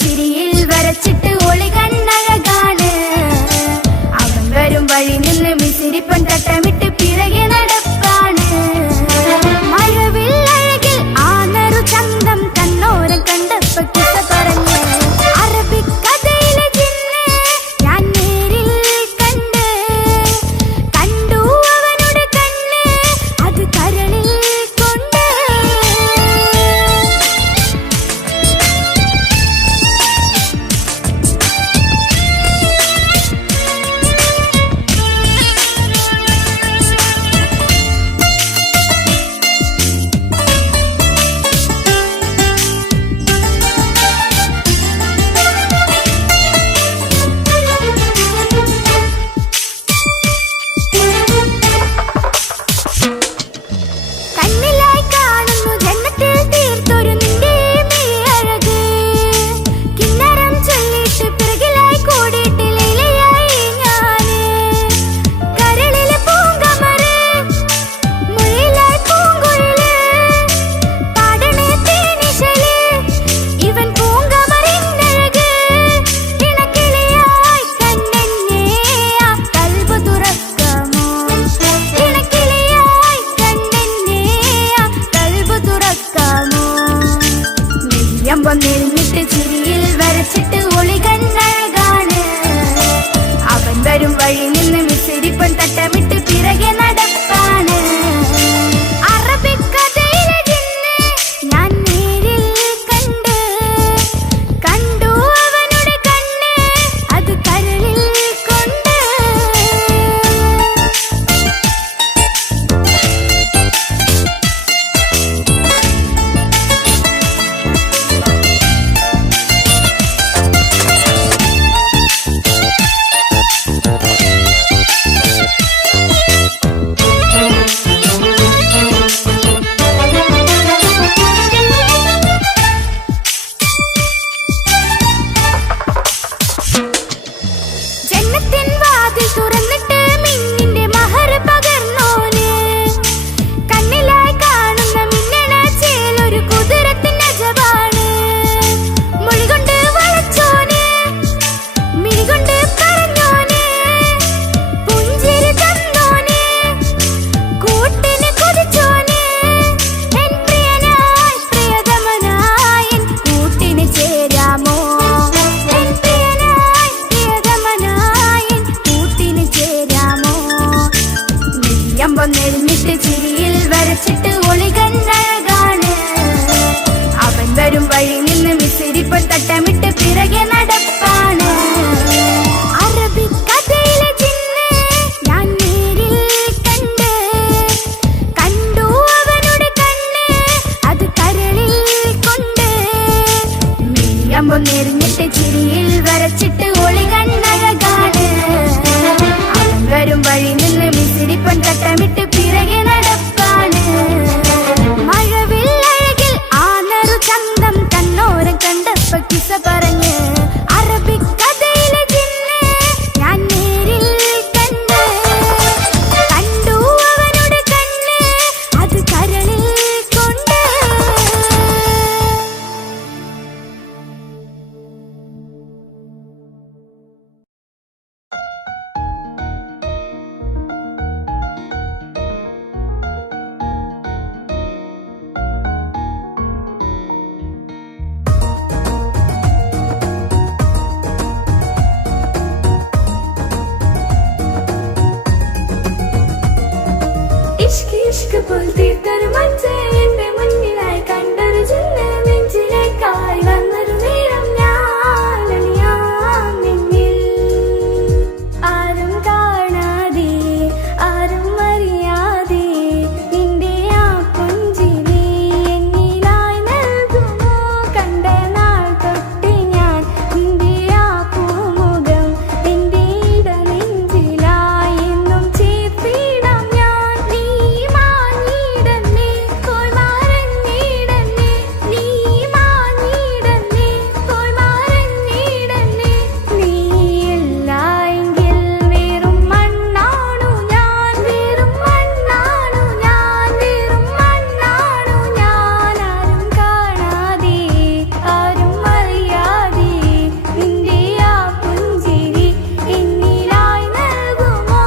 ചിരിയിൽ വരച്ചിട്ട് ഒളി കണ്ണഴകാണ് അവൻ വരും വഴി നിന്ന് മിസിരിപ്പൻ തട്ടമിട്ട് പിറകെ നടപ്പാണ് മഴവിൽ അഴകിൽ ആ നറു ചന്തം കണ്ണോരം കണ്ടപ്പോ കിട്ട പറഞ്ഞ് അറബിക്കഥയിലെ ജിന്ന് ഞാൻ നേരിൽ കണ്ടു അവനുടെ കണ്ണ് അത് കരളിൽ കൊണ്ട് വന്നിരുന്നിട്ട് ചിരിയിൽ വരച്ചിട്ട് ഒളി കണ്ണഴകാണ് അവൻ വരും വഴി നിന്ന് മിസിരിപ്പൻ തട്ടമിട്ട് പിറകെ നടപ്പാണ് അറബിക്കഥയിലെ ജിന്ന് ഞാൻ നേരിൽ കണ്ടു അവനുടെ കണ്ണ് അത് കരളിൽ കൊണ്ട് വന്നിരുന്നിട്ട് ചിരിയിൽ വരച്ചിട്ട് ഒളി കണ്ണഴകാണ് അവൻ വരും വഴി നിന്ന് മിസിരിപ്പൻ തട്ടമിട്ട് പിറകെ നടപ്പാണ് അറബിക്കഥയിലെ ജിന്ന് ഞാൻ നേരിൽ കണ്ടു അവനുടെ കണ്ണ് അത് കരളിൽ കൊണ്ട് വന്നിരുന്നിട്ട് ചിരിയിൽ വരച്ചിട്ട് ഒളി കണ്ണഴകാണ് അവൻ വരും വഴി നിന്ന് മിസിരിപ്പൻ തട്ടമിട്ട് പിറകെ നടപ്പാണ് മഴവിൽ അഴകിൽ ആ നറു ചന്തം കണ്ണോരം കണ്ടപ്പോ കിസ ഇഷ്ക് പോൽ തീർത്തൊരു മഞ്ച് എന്റെ മുന്നിലായി കണ്ടൊരു ജന്മ നെഞ്ചിലേക്കായി വന്നൊരു നേരം ഞാൻ അണിയാം നിന്നിൽ. ആരും കാണാതെ ആരും അറിയാതെ നിന്റെ ആ പുഞ്ചിരി എന്നിലായി നൽകുമോ? കണ്ട നാൾ തൊട്ട് ഞാൻ നിന്റെ ആ പൂമുഖം എന്റെ ഇടനെഞ്ചിലായി എന്നും ചേർത്തിടാം ഞാൻ. നീ മാഞ്ഞിടന്നേ പോയി മറഞ്ഞിടന്നേ, നീ മാഞ്ഞിടന്നേ പോയി മറഞ്ഞിടന്നേ. നീയില്ല എങ്കിൽ വെറും മണ്ണാണു ഞാൻ, വെറും മണ്ണാണു ഞാൻ, വെറും മണ്ണാണു ഞാൻ. ആരും കാണാതെ ആരും അറിയാതെ നിന്റെ ആ പുഞ്ചിരി എന്നിലായി നൽകുമോ?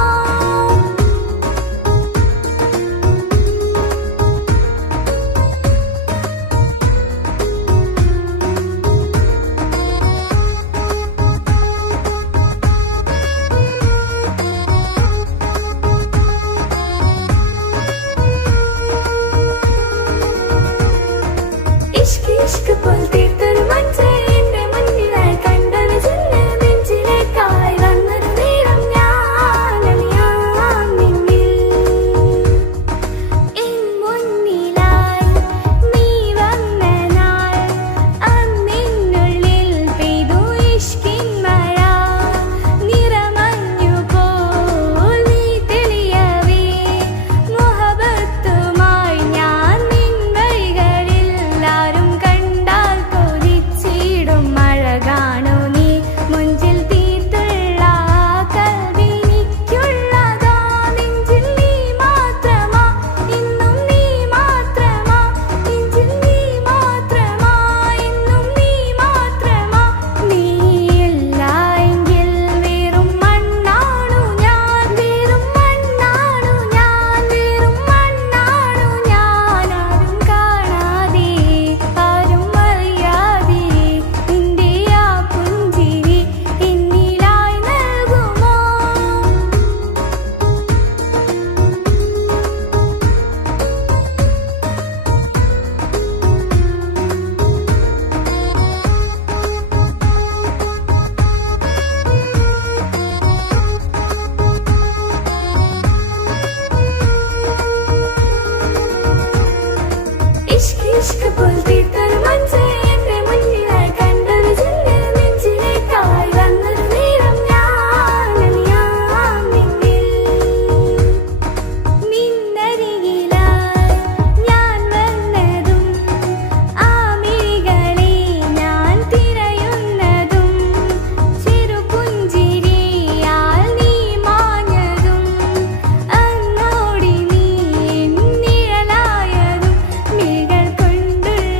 ഇഷ്ക് പോൽ തീർത്തൊരു മഞ്ച് എന്റെ മുന്നിലായി കണ്ടൊരു ജന്മ നെഞ്ചിലേക്കായി വന്നൊരു നേരം ഞാൻ അണിയാം നിന്നിൽ. എൻ മുന്നിലായി നീ വന്ന നാൾ അന്നിനുള്ളിൽ പെയ്തു ഇഷ്കിൻ മഴ. നിറമഞ്ഞു പോൽ നീ തെളിയവേ മുഹബത്തുമായി ഞാൻ നിൻ വഴികളിൽ. ആരും കണ്ടാൽ കൊതിച്ചിടും അഴകാണു നീ മുഞ്ചിൽ തീർത്തുള്ള കൽവിനിക്കുള്ളതാ. നെഞ്ചിൽ നീ മാത്രമാ ഇന്നും നീ മാത്രമാ, നെഞ്ചിൽ നീ മാത്രമാ ഇന്നും നീ മാത്രമാ. നീയില്ല എങ്കിൽ വെറും മണ്ണാണു ഞാൻ, വെറും മണ്ണാണു ഞാൻ, വെറും മണ്ണാണു ഞാൻ. ആരും കാണാതെ ആരും അറിയാതെ നിന്റെ ആ പുഞ്ചിരി എന്നിലായി നൽകുമോ? ഇഷ്ക് പോൽ തീർത്തൊരു മഞ്ച് എന്റെ മുന്നിലായി കണ്ടൊരു ജന്മ നെഞ്ചിലേക്കായി വന്നൊരു നേരം ഞാൻ അണിയാം നിന്നിൽ. നിന്നരികിലായി ഞാൻ വന്നതും ആ മിഴികളെ ഞാൻ തിരയുന്നതും ചെറുപുഞ്ചിരിയാൽ നീ മാഞ്ഞതും അന്നോടി നീ നിഴലായതും മിഴികൾ കൊണ്ടുള്ള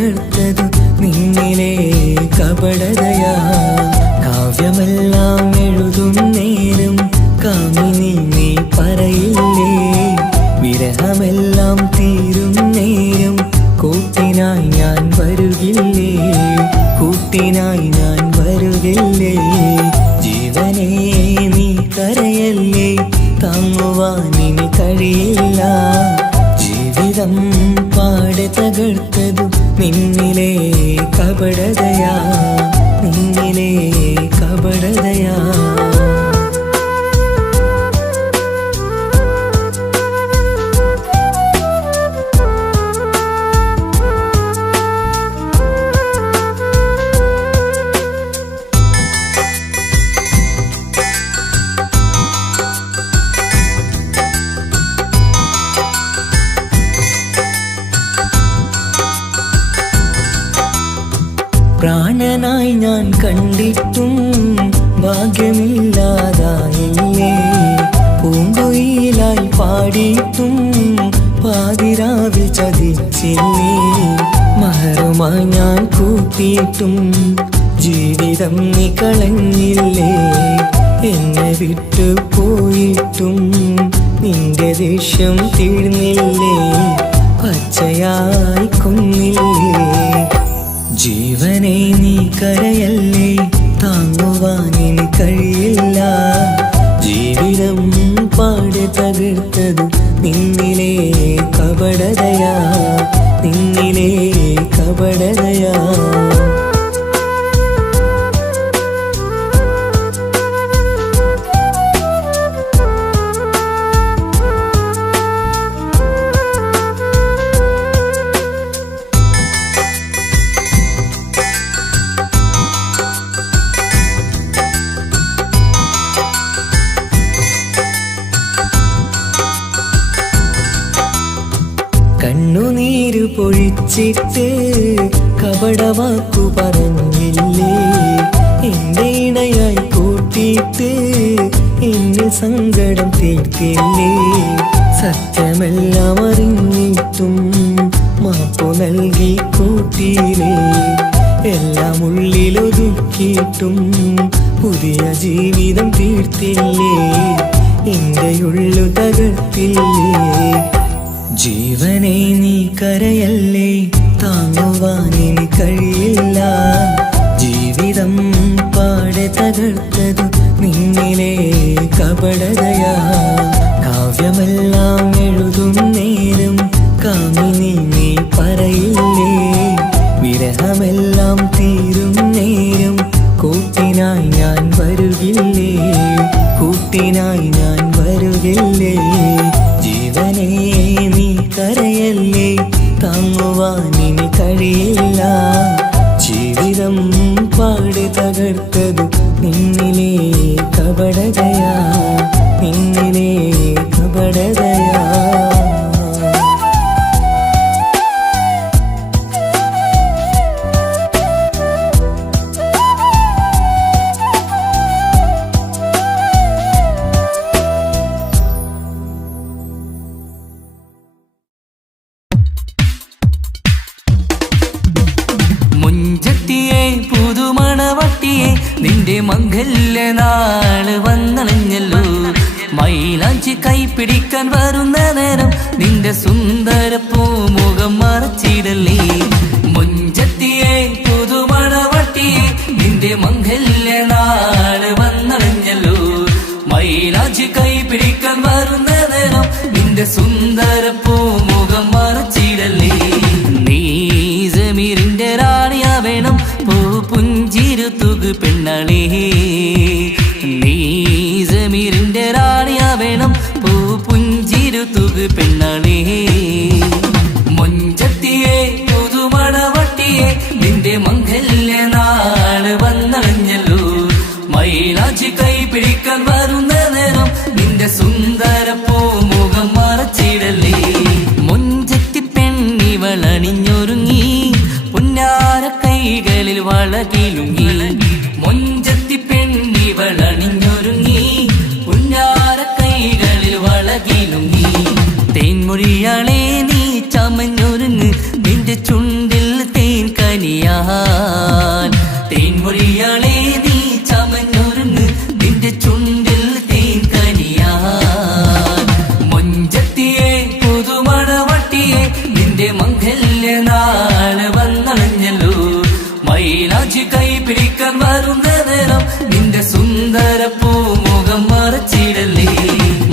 തകർത്തതു നിന്നിലെ കപടതയാ. കാവ്യമെല്ലാം എഴുതും നേരം കാമിനി നീ പറയില്ലേ, വിരഹമെല്ലാം തീരും നേരം കൂട്ടിനായി ഞാൻ വരുകില്ലേ, കൂട്ടിനായി ഞാൻ വരുകില്ലേ. ജീവനേ നീ കരയല്ലേ, താങ്ങുവാനിനി കഴിയില്ല. ജീവിതം പാടെ തകർത്തതു നിന്നിലെ കപടതയാ, നിന്നിലെ കപടതയാ. പ്രാണനായി ഞാൻ കണ്ടിട്ടും ഭാഗ്യമില്ലാതായില്ലേ, പൂങ്കുയിലായി പാടിയിട്ടും പാതിരാവിൽ ചതിച്ചില്ലേ. മഹറുമായി ഞാൻ കൂട്ടിയിട്ടും ജീവിതം നീ കളഞ്ഞില്ലേ, എന്നെ വിട്ടു പോയിട്ടും നിന്റെ ദേഷ്യം തീർന്നില്ലേ, പച്ചയായി കൊന്നില്ലേ. ജീവനെ നീ കരയല്ലേ, താങ്ങുവാനിനി കഴിയില്ല. ജീവിതം പാടെ തകർത്തതു നിന്നിലെ കപടതയാ, നിന്നിലെ കപടതയാ. കണ്ണുനീര് പൊഴിച്ചിട്ട് കപടവാക്കു പറഞ്ഞില്ലേ, എന്റെ ഇണയായി കൂട്ടിയിട്ട് എന്നിൽ സങ്കടം തീർത്തില്ലേ. സത്യമെല്ലാം അറിഞ്ഞിട്ടും മാപ്പു നൽകി കൂട്ടിയില്ലേ, എല്ലാം ഉള്ളിലൊതുക്കിയിട്ടും പുതിയ ജീവിതം തീർത്തില്ലേ, എന്റെ ഉള്ളു തകർത്തില്ലേ. ജീവനെ നീ കരയല്ലേ, താങ്ങുവാനിനി കഴിയില്ല. ജീവിതം പാടെ തകർത്തതു നിന്നിലെ കപടതയാ. കാവ്യമെല്ലാം എഴുതും നേരം കാമിനി നീ പറയില്ലേ, വിരഹമെല്ലാം തീരും നേരം കൂട്ടിനായി ഞാൻ വരുകില്ലേ, കൂട്ടിനായി ഞാൻ വരുകില്ലേ. ജീവനേ നീ കരയല്ലേ, താങ്ങുവാനിനി കഴിയില്ല. ജീവിതം പാടെ തകർത്തതു നിന്നിലെ കപടതയാ, നിന്നിലെ കപടതയാ. നിന്റെ മംഗല്യ നാള് വന്നണഞ്ഞല്ലോ, മൈലാഞ്ചി കൈപിടിക്കാൻ വരുന്ന നേരം നിന്റെ സുന്ദര പൂമുഖം മറച്ചിടല്ലേ. മുഞ്ചത്തിയെ പുതുമണവട്ടിയെ നിന്റെ മംഗല്യ നാള് വന്നണഞ്ഞല്ലോ, മൈലാഞ്ചി കൈപിടിക്കാൻ വരുന്ന നേരം നിന്റെ സുന്ദര പൂമുഖം മറച്ചിടല്ലേ. നീ സമീറിന്റെ റാണിയാ വേണം, പുഞ്ചിരു തുകു പെണ്ണളേ. നീ സമീറിന്റെ റാണിയാ വേണം, പുഞ്ചിരു തുകു പെണ്ണളേ. മൊഞ്ചത്തിയെ പുതുമണവട്ടിയെ നിന്റെ മംഗല്യ നാള് വന്നണഞ്ഞല്ലോ, മൈലാഞ്ചി കൈപിടിക്കാൻ വരുന്ന നേരം നിന്റെ സുന്ദര പൂമുഖം മറച്ചിടല്ലേ. മൊഞ്ചത്തി പെണ്ണിവളണിഞ്ഞൊരുങ്ങി പുന്നാര കൈകളിൽ വളകിലുങ്ങി, മൊഞ്ചത്തി പെണ്ണിവളണിഞ്ഞൊരുങ്ങി പുന്നാര കൈകളിൽ വളകിലുങ്ങി. തേൻമൊഴിയാളെ നീ ചമഞ്ഞൊരുങ്ങ്, നിന്റെ ചുണ്ടിൽ തേൻ മംഗല്യനാള് വന്നണഞ്ഞല്ലോ മൈലാഞ്ചി കൈ പിടിക്കാൻ വരുന്ന നേരം നിന്റെ സുന്ദര പൂമുഖം മറച്ചിടല്ലേ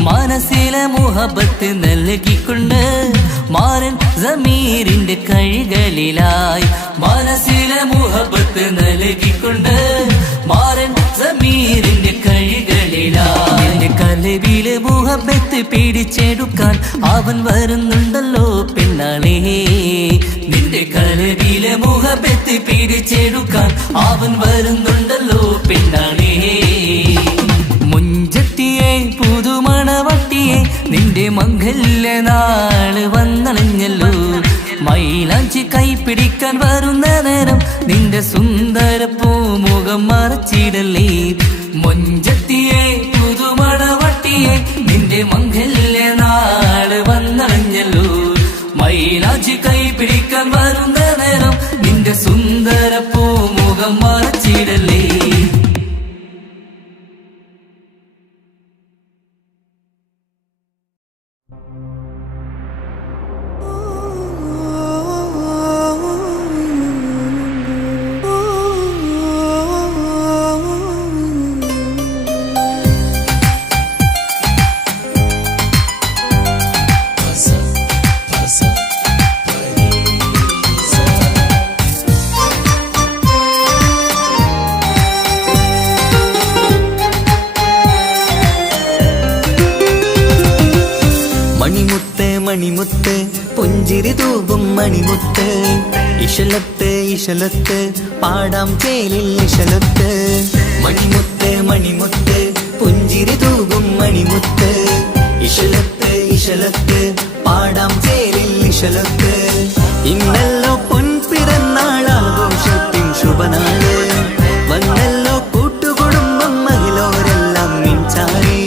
മനസ്സിലെ മുഹബത്ത് നൽകിക്കൊണ്ട് മാരൻ സമീറിന്റെ കൈകളിലായി മനസ്സിലെ മുഹബത്ത് നൽകിക്കൊണ്ട് മാരൻ സമീറിന്റെ കൈകളിലായി എന്റെ കലവിലെ മുഹബത്ത് പിടിച്ചെടുക്കാൻ അവൻ വരുന്നുണ്ടല്ലോ പെണ്ണാളേ നിന്റെ കലവിലെ മുഹബത്ത് പിടിച്ചെടുക്കാൻ അവൻ വരുന്നുണ്ടല്ലോ പെണ്ണാളേ മുഞ്ചത്തിയെ പുതുമണവട്ടിയെ നിന്റെ മംഗല്യനാള് വന്നണഞ്ഞല്ലോ മൈലാഞ്ചി കൈ പിടിക്കാൻ വരുന്ന നേരം നിന്റെ സുന്ദര പൂമുഖം മറച്ചിടല്ലേ മുഞ്ചത്തിയെ പുതുമണവട്ടിയെ നിന്റെ മംഗല്യനാള് വന്നണഞ്ഞല്ലോ മൈലാഞ്ചി കൈ പിടിക്കാൻ വരുന്ന നേരം നിന്റെ സുന്ദര പൂമുഖം മറച്ചിടല്ലേ മണിമുത്ത് പുഞ്ചിരി തൂകും മണിമുത്ത് ഇശലത്ത് ഇശലത്ത് പാടാം ചേലിൽ ഇശലത്ത് മണിമുത്ത് മണിമുത്ത് പുഞ്ചിരി തൂകും മണിമുത്ത് ഇശലത്ത് ഇശലത്ത് പാടാം ചേലിൽ ഇശലത്ത് ഇന്നല്ലോ പൊൻപിറന്നാളാഘോഷത്തിൻ ശുഭനാള് വന്നല്ലോ കൂട്ടുകുടുംബം മഹിളോരെല്ലാം മിൻചാരി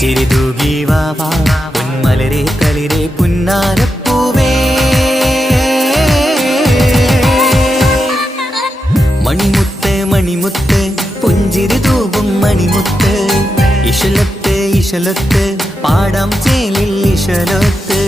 ചിരിതൂകി വാവാ പൊന്മലരെ കളിരെ പുന്നാരപ്പൂവേ മണിമുത്ത് മണിമുത്ത് പുഞ്ചിരി തൂകും മണിമുത്ത് ഇശലത്ത് ഇശലത്ത് പാടാം ചേലിൽ ഇശലത്ത്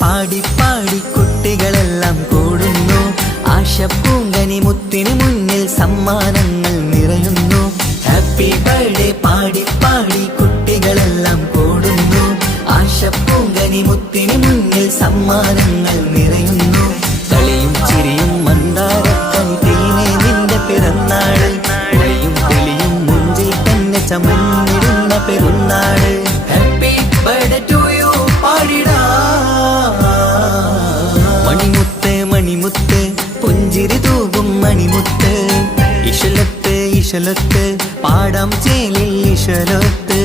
പാടി പാടി കുട്ടികളെല്ലാം കൂടുന്നു ആശപ്പൂങ്കനി മുത്തിന് മുന്നിൽ സമ്മാനങ്ങൾ നിറയുന്നു ഹാപ്പി ബർത്ത്ഡേ പാടി പാടി കുട്ടികളെല്ലാം കൂടുന്നു ആശപ്പൂങ്കനി മുത്തിന് മുന്നിൽ സമ്മാനങ്ങൾ നിറയുന്നു കളിയും ചിരിയും മന്ദാരക്കനി തേനെ നിന്റെ പിറന്നാള് ഒളിയും തെളിയും മുഞ്ചിൽ തന്നെ ചമഞ്ഞിടുന്ന പെരുന്നാള് ഹാപ്പി ബർത്ത്ഡേ ടു യു പാടിടാ മണിമുത്ത് മണിമുത്ത് പുഞ്ചിരി തൂകും മണിമുത്ത് ഇശലത്ത് ഇശലത്ത് പാടാം ചേലിൽ ഇശലത്ത്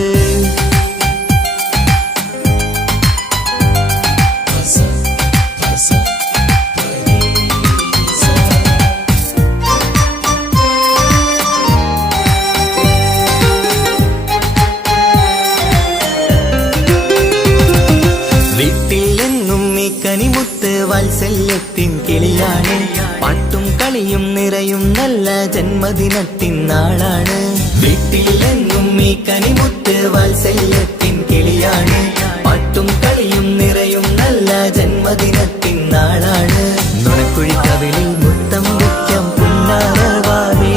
കനിമുത്ത് വാത്സല്യത്തിൻ കിളിയാണ് പാട്ടും കളിയും നിറയും നല്ല ജന്മദിനത്തിൻ നാളാണ് വീട്ടിലെന്നും ഈ കനിമുത്ത് വാത്സല്യത്തിൻ കിളിയാണ് പാട്ടും കളിയും നിറയും നല്ല ജന്മദിനത്തിൻ നാളാണ് നുണക്കുഴിക്കവിളിൽ മുത്തം വയ്ക്കാം പുന്നാരവാവേ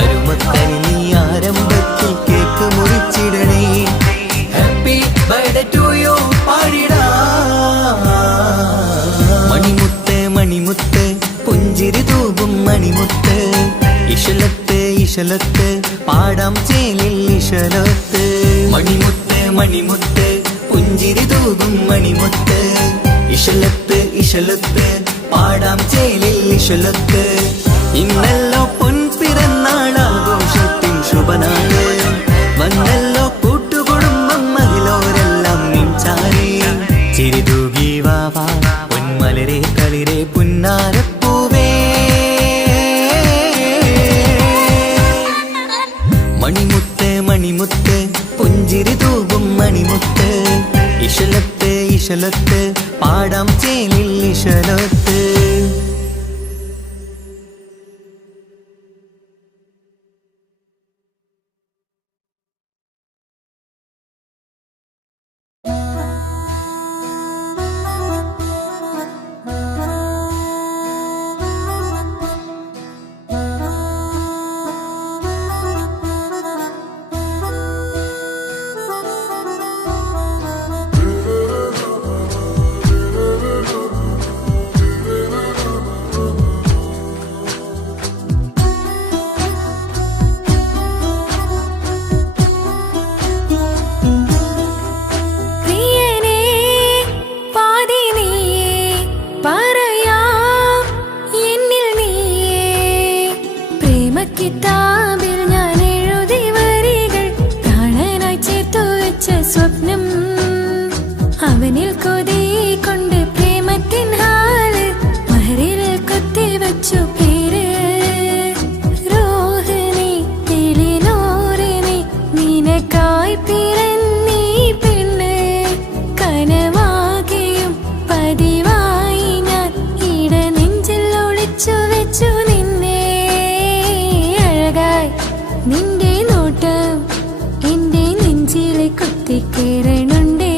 അരുമക്കനി നീ ആരംഭത്തിൽ കേക്ക് മുറിച്ചിടണേ ഹാപ്പി ബർത്ത്ഡേ ടു യു പാടിടാ മണിമുത്ത് മണിമുത്ത് പുഞ്ചിരി തൂകും മണിമുത്ത് ഇശലത്ത് ഇശലത്ത് പാടാം ചേലിൽ ഇശലത്ത് മണിമുത്ത് മണിമുത്ത് പുഞ്ചിരി തൂകും മണിമുത്ത് ഇശലത്ത് ഇശലത്ത് പാടാം ചേലിൽ ഇശലത്ത് ഇന്നല്ലോ പൊൻപിറന്നാളാഘോഷത്തിൻ ശുഭനാള് വന്നല്ലോ കൂട്ടുകുടുംബം മഹിളോരെല്ലാം മിൻചാരി ചിരിതൂകി വാവാ പൊന്മലരെ കളിരെ പുന്നാരപ്പൂവേ മണിമുത്ത് മണിമുത്ത് പുഞ്ചിരി തൂകും മണിമുത്ത് ഇശലത്ത് ഇശലത്ത് പാടാം ചേലിൽ ഇശലത്ത്. കിതാബിൽ ഞാൻ എഴുതി വരികൾ പ്രാണനായി ചേർത്തു വെച്ച സ്വപ്നം അവനിൽ കൊതി കൊണ്ട് പ്രേമത്തിൻ ഹാല് മഹറിൽ കൊത്തി വെച്ചു പേര് റോഹിണി തെളിനോറിനി നിനക്കായി പിറന്നീ പെണ്ണ് കനവാകെയും പതിവായി ഞാൻ ഇട നെഞ്ചിൽ ഒളിച്ചു വെച്ചു നിന്റെ നോട്ടം എന്റെ നെഞ്ചിലെ കുത്തിക്കേറണുണ്ടേ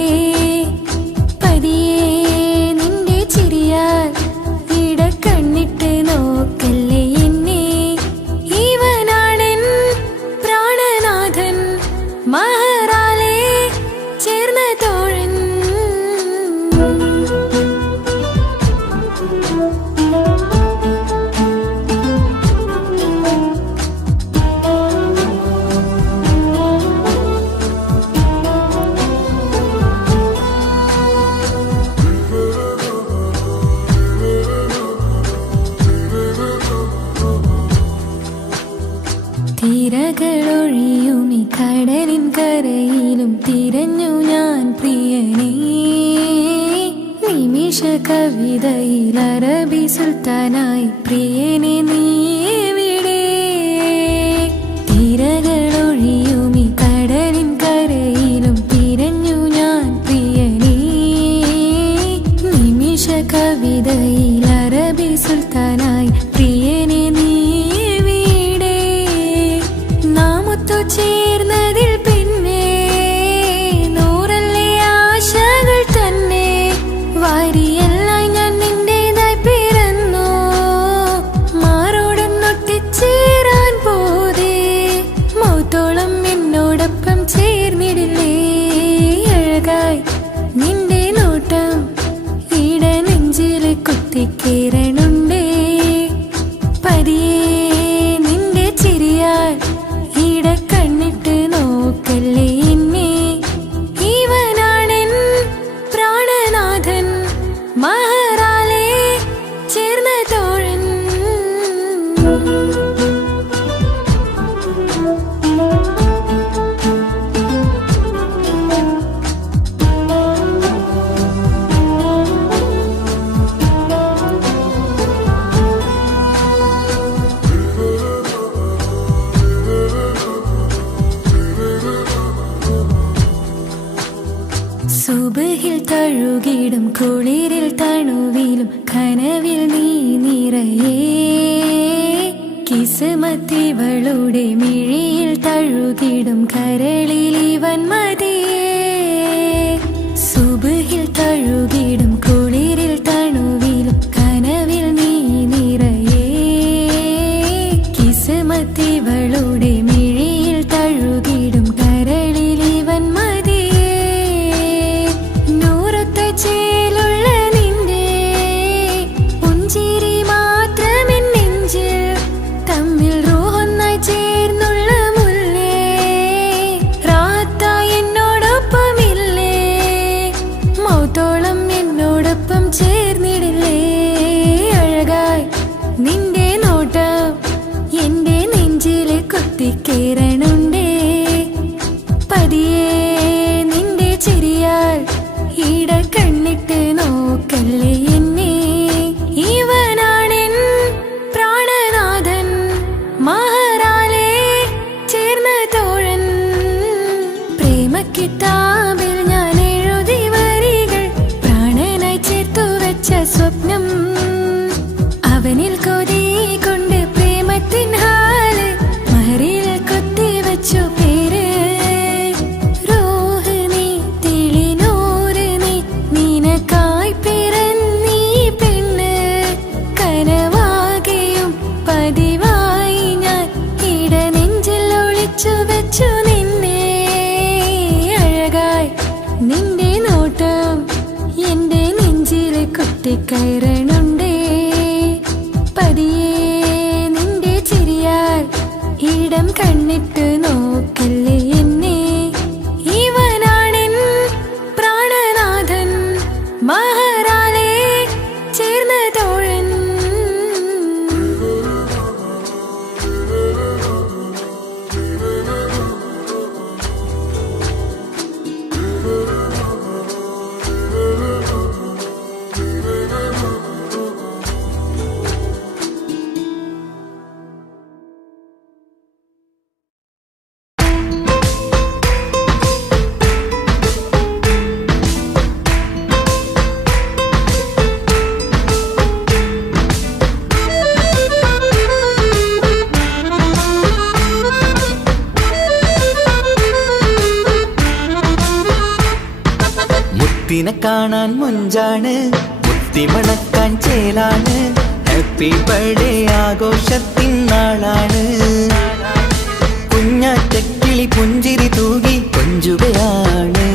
പതിയെ നിന്റെ ചിരിയാൽ ഇട കണ്ണിട്ട് നോക്കല്ലേ എന്നെ ഇവനാണെൻ പ്രാണനാഥൻ മഹറാലെ ചേർന്ന തോഴൻ തിരകളൊഴിയുമി കടലിൻ കരയിലും തിരഞ്ഞു ഞാൻ പ്രിയനേ നിമിഷ കവിതയിൽ അറബി സുൽത്താനായി പ്രിയനെ നീ എവിടെ തിരകളൊഴിയുമി കടലിൻ കരയിലും തിരഞ്ഞു ഞാൻ പ്രിയനേ നിമിഷ കവിതയിൽ അറബി സുൽത്താനായി പ്രിയനെ നീ ചേർന്നതിൽ പിന്നെ നൂറല്ലേ ആശകൾ തന്നെ വാരിയെല്ലാം ഞാൻ നിന്റേതായി പിറന്നു മാറോടൊന്നൊട്ടിച്ചേരാൻ പോതേ മൗത്തോളം എന്നോടൊപ്പം ചേർന്നിടില്ലേ അഴകായി നിന്റെ നോട്ടം ഇട നെഞ്ചിൽ കുത്തിക്കേറണുണ്ടേ പതിയെ നിന്റെ ചിരിയാൽ ഇട കണ്ണിട്ട് നോക്കല്ലേ എന്നെ ഇവനാണെൻ പ്രാണനാഥൻ മഹറാലെ ചേർന്ന തോഴൻ സുബഹിൽ തഴുകിടും കുളിരിൽ തണുവിലും കനവിൽ നീ നിറയേ കിസ്മത്തിവളുടെ മിഴിയിൽ തഴുകിടും കരളിൽ ഇവൻ മതിയേ സുബഹിൽ തഴുകിടും കുളിരിൽ തണുവിലും കനവിൽ നീ നിറയേ കിസ്മത്തിവളുടെ മിഴിയിൽ തഴുകിടും കരളിൽ ഇവൻ മതിയേ ചേലുള്ള നിന്റെ പുഞ്ചിരി മാത്രമെൻ നെഞ്ചിൽ തമ്മിൽ റൂഹൊന്നായി ചേർന്നുള്ള മുല്ലേ റാത്തായി കൊത്തിക്കയറണുണ്ടേ പതിയെ നിന്റെ ചിരിയാൽ ഇടം കണ്ണിട്ട് നോക്കല്ലേ എന്നെ ഇവനാണെൻ പ്രാണനാഥൻ മഹാരാലേ ചേർന്ന തോഴൻ മുത്തിനെ കാണാൻ മുഞ്ചാണ് മുത്തിമണക്കാൻ ചേലാണ് ഹാപ്പി ബർത്ത്ഡേ ആഘോഷത്തിൻ നാളാണ് കുഞ്ഞാറ്റക്കിളി പുഞ്ചിരി തൂകി കൊഞ്ചുകയാണ്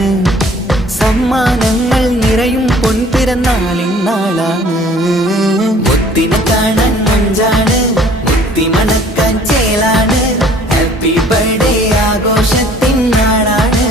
സമ്മാനങ്ങൾ നിറയും പൊൻപിറന്നാളിൻ നാളാണ് മുത്തിനെ കാണാൻ മുഞ്ചാണ് മുത്തിമണക്കാൻ ചേലാണ് ഹാപ്പി ബർത്ത്ഡേ ആഘോഷത്തിൻ നാളാണ്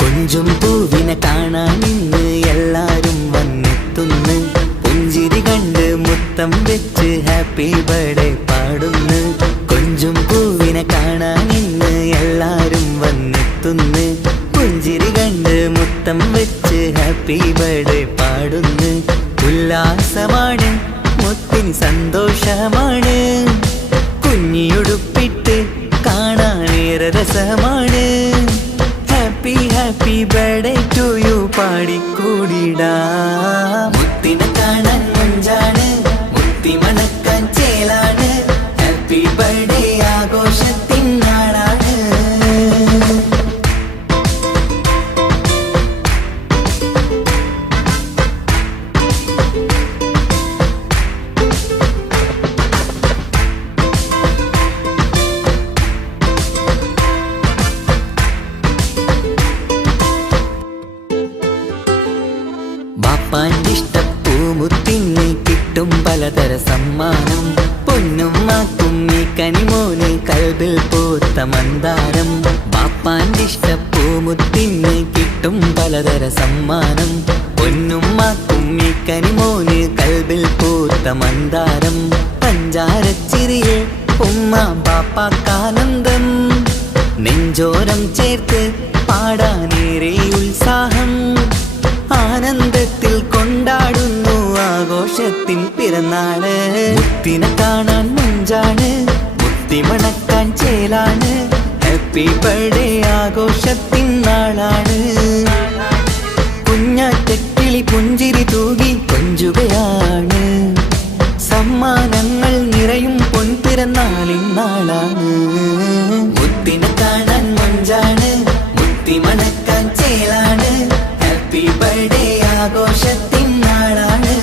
കൊഞ്ചും പൂവിനെ കാണാൻ ഇന്ന് എല്ലാരും വന്നെത്തുന്നു പുഞ്ചിരി കണ്ട് മുത്തം വെച്ച് ഹാപ്പി ബർത്ത്ഡേ പാടുന്നു കൊഞ്ചും പൂവിനെ കാണാൻ ഇന്ന് എല്ലാരും വന്നെത്തുന്നു പുഞ്ചിരി കണ്ട് മുത്തം വെച്ച് ഹാപ്പി ബർത്ത്ഡേ പാടുന്നു ഉല്ലാസമാണ് മുത്തിൻ സന്തോഷമാണ് കുഞ്ഞിയുടുപ്പിട്ട് കാണാനേറെ രസമാണ് happy happy birthday to you പാടിക്കൂടിടാ മുത്തിനെ കാണാൻ മുഞ്ചാണ് മുത്തി മണക്കാൻ ചേലാണ് ഹാപ്പി ബർത്ത്ഡേ ആഘോഷത്തിൻ നാളാണ് ബാപ്പാന്റെ ഇഷ്ടപ്പൂമുത്തിന് കിട്ടും പലതര സമ്മാനം പൊന്നും മാക്കും ഈ കനിമോന് കൽബിൽ പൂത്ത മന്ദാരം ബാപ്പാന്റെ ഇഷ്ടപ്പൂമുത്തിന് കിട്ടും പലതര സമ്മാനം പൊന്നും മാക്കും ഈ കനിമോന് കൽബിൽ പൂത്ത മന്ദാരം പഞ്ചാരച്ചിരിയെ ഉമ്മ ബാപ്പാക്കാനന്ദം നെഞ്ചോരം ചേർത്ത് പാടാനേറെ ഉത്സാഹം ആനന്ദത്തിൽ കൊണ്ടാടുന്നു ആഘോഷത്തിൻ പിറന്നാള് മുത്തിനെ കാണാൻ മുഞ്ചാണ് മുത്തി മണക്കാൻ ചേലാണ് ഹാപ്പി ബർത്ത്ഡേ ആഘോഷത്തിൻ നാളാണ് കുഞ്ഞാറ്റക്കിളി പുഞ്ചിരി തൂകി കൊഞ്ചുകയാണ് സമ്മാനങ്ങൾ നിറയും പൊൻപിറന്നാളിൻ നാളാണ് മുത്തിനെ കാണാൻ മുഞ്ചാണ് മുത്തി മണക്കാൻ ചേലാണ് ഹാപ്പി ബർത്ത്ഡേ ആഘോഷത്തിൻ നാളാണ്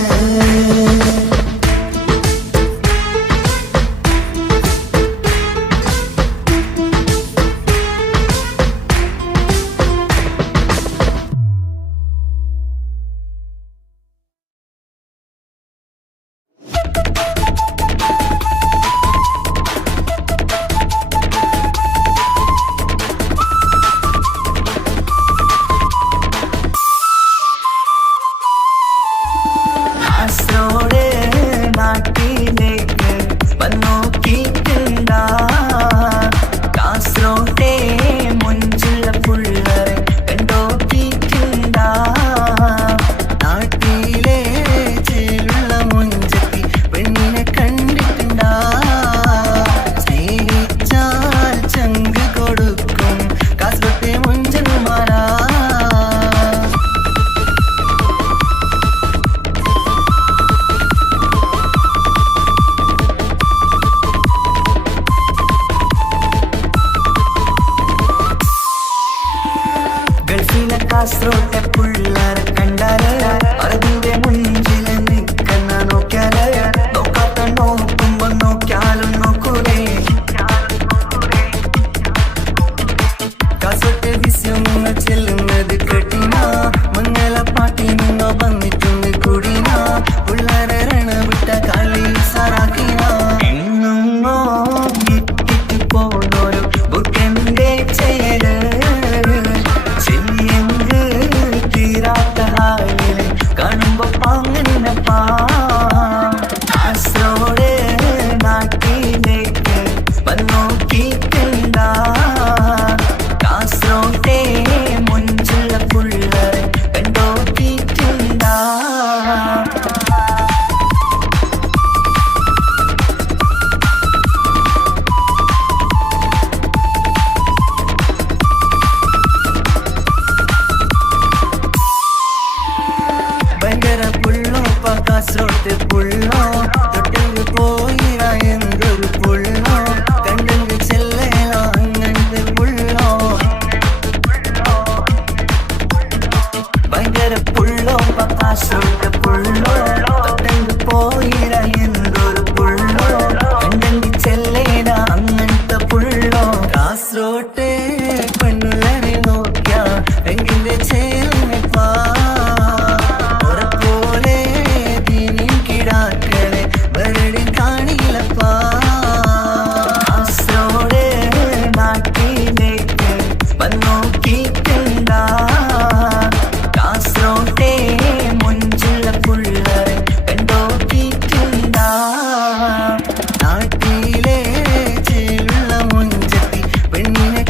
കാസർഗോട്ടെ പിള്ളേരെ കണ്ടാല് അതിന്റെ മുഞ്ചിൽ നിൽക്കുന്ന നോക്കിയാല് നോക്കാത്ത നോക്കുമ്പോ നോക്കിയാലും നോക്കൂലേ കാസർഗോട്ടെ വിസ്യം നിങ്ങൾ ചെല്ലുന്നത് കേട്ടിന മംഗള പാട്ടി നിങ്ങ വന്നിട്ടുണ്ട് കൂടിന പിള്ളേരെ രണവിട്ട കളി സാറാക്കിന എങ്ങോ ഇട്ടിട്ട് പോണോരു ബുക്കന്റെ ചേര് ചെല്ലിയെങ്ക് തീരാത്ത ഹാലില് കാണുമ്പോ പാങ്ങനപ്പാ കാസർഗോഡ് നാട്ടിലേക്ക് വന്നോക്കിട്ടുണ്ട കാസർഗോട്ടെ മുഞ്ചുള്ള പിള്ളേരെ കണ്ടോക്കിട്ടുണ്ട ഭയങ്കര പുള്ളോ കാസർഗോട്ട് പുള്ളോ തൊട്ടെങ്കിൽ പോയിര എന്തൊരു പുള്ളോ കണ്ടെങ്കിൽ ചെല്ലലോ അങ്ങനത്തെ പുള്ളോ ഭയങ്കര പുള്ളോ കാസർഗോട്ട് പുള്ളോ തൊട്ടെങ്കിൽ പോയിര എന്തൊരു പുള്ളോ കണ്ടെങ്കിൽ ചെല്ലല അങ്ങനത്തെ പുള്ളോ കാസർഗോട്ടെ പെണ്ണുള്ളരെ നോക്കിയ എങ്കിലെ ചേർന്നിപ്പാ നാട്ടിലെ ചെല്ലുള്ള മുഞ്ചത്തി പെണ്ണിനെ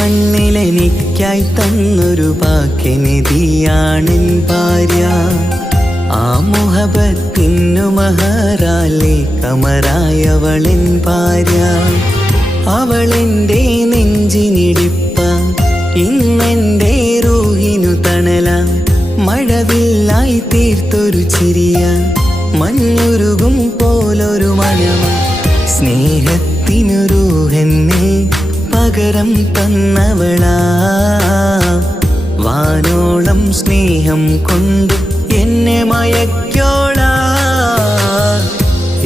മണ്ണിലെനിക്കായി തന്നൊരു ഭാഗ്യനിധിയാണെൻ ഭാര്യ. ആ മുഹബത്തിനു മഹറാലെ കമറായവളെൻ ഭാര്യ. അവളെൻ്റെ നെഞ്ചിനിടിപ്പ, ഇന്നെൻ്റെ റൂഹിനു തണല. മഴവില്ലായി തീർത്തൊരു ചിരിയ, മഞ്ഞുരുകും പോലൊരു മണമ. സ്നേഹത്തിനു റൂഹെന്നെ പകരം തന്നവളാ. വാനോളം സ്നേഹം കൊണ്ട് എന്നെ മയക്കോളാ.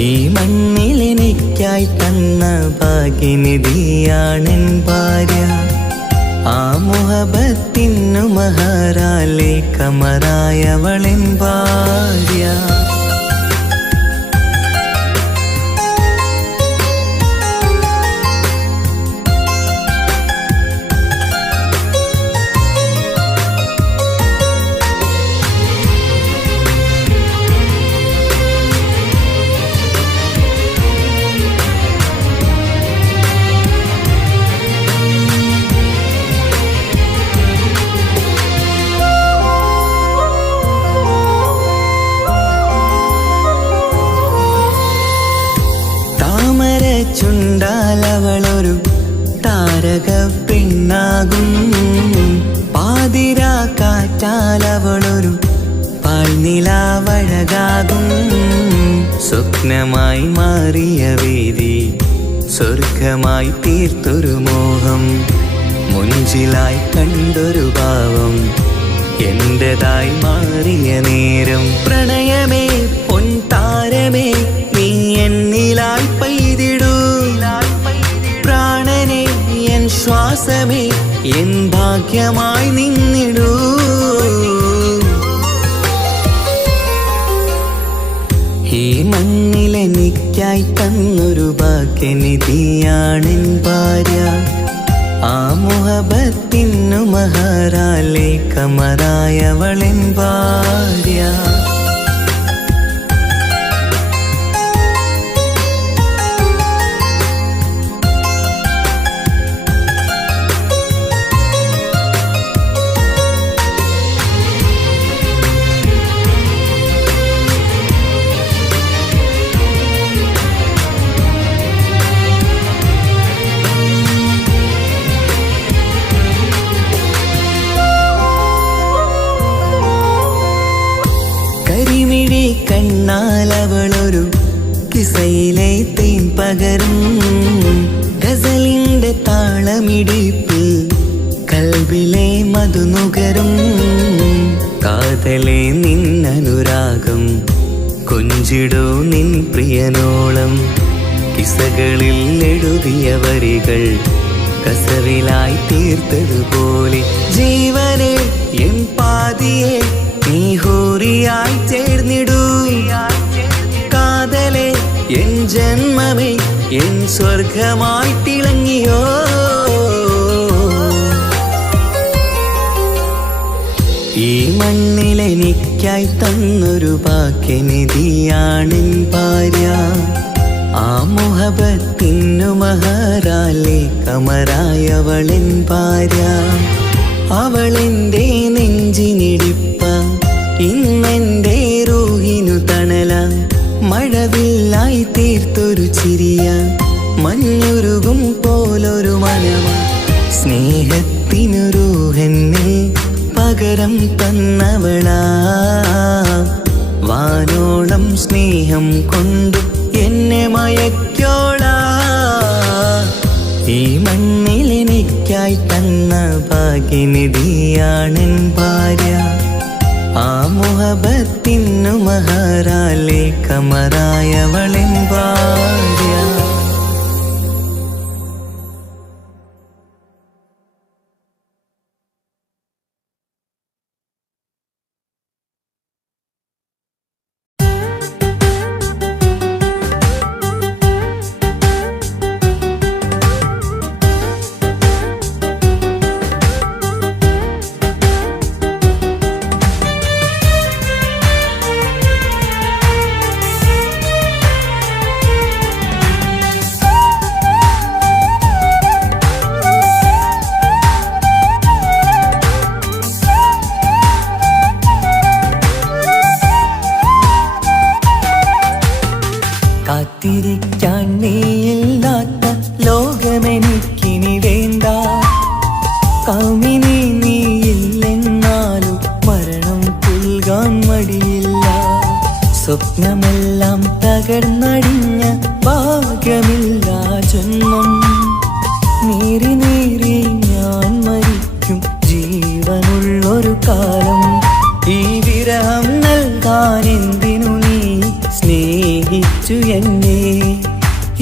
ഈ മണ്ണിലെനിക്കായി തന്ന ഭാഗ്യനിധിയാണെൻ ഭാര്യ. ആ മുഹബത്തിനു മഹറാലെ കമറായവളെൻ ഭാര്യ. ചുണ്ടാലവളൊരു താരക പെണ്ണാകും. പാതിരാ കാറ്റാലവളൊരു പാൽനിലാവഴകാകും. സ്വപ്നമായി മാറിയ വേദി സ്വർഗമായി തീർത്തൊരു മോഹം. മുഞ്ചിലായി കണ്ടൊരു ഭാവം എന്റേതായി മാറിയ നേരം. പ്രണയമേ പൊൻതാരമേ നീ എന്നിലായി പെയ്തിടൂ. പ്രാണനെ എൻ ശ്വാസമേ എൻ ഭാഗ്യമായി നിന്നിടൂ. ഈ മണ്ണിലെനിക്കായി തന്നൊരു ഭാഗ്യനിധിയാണെൻ ഭാര്യ. ആ മുഹബത്തിനു മഹറാലെ കമറായവളെൻ ഭാര്യ. കണ്ണാലവളൊരു കിസയിലെ തേൻ പകരും. ഗസലിന്റെ താളമിടിപ്പിൽ കൽബിലെ മധുനുകരും. കാതലെ നിന്നനുരാഗം കൊഞ്ചിടൂ നിൻ പ്രിയനോളം. കിസകളിൽ എഴുതിയ വരികൾ കസവിലായി തീർത്തതുപോലെ. ജീവനെ എൻ പാതിയെ നീ ഹൂറിയായി ചേർന്നിടൂ. കാതലെ എൻ ജന്മമേ എൻ സ്വർഗമായി തിളങ്ങിയോ. ഈ മണ്ണിലെനിക്കായി തന്നൊരു ഭാഗ്യനിധിയാണെൻ ഭാര്യ. ആ മുഹബത്തിനു മഹറാലെ കമറായവളെൻ ഭാര്യ. അവളെൻ്റെ നെഞ്ചിനിടിപ്പ, ഇന്നെൻ്റെ റൂഹിനു തണല. മഴവില്ലായി തീർത്തൊരു ചിരിയ, മഞ്ഞുരുകും പോലൊരു മണമ. സ്നേഹത്തിനു റൂഹെന്നെ പകരം തന്നവളാ. വാനോളം സ്നേഹം കൊണ്ട് എന്നെ മയക്കോളാ. ഈ മണ്ണിലെനിക്കായി തന്ന ഭാഗ്യനിധിയാണെൻ ഭാര്യ. ആ മുഹബത്തിനു മഹറാലെ കമറായവളെൻ ഭാര്യ. കാത്തിരിക്കാൻ നീയില്ലാത്ത ലോകമെനിക്കിനി വേണ്ട. കാമിനി നീയില്ലെന്നാലും മരണം പുൽകാൻ മടിയില്ല. സ്വപ്നമെല്ലാം തകർന്നടിഞ്ഞ ഭാഗ്യമില്ല ജന്മം. നീറി നീറി ഞാൻ മരിക്കും ജീവനുള്ളൊരു കാലം. ഈ വിരഹം നൽകാൻ എന്തിനു നീ സ്നേഹിച്ചു എന്നെ?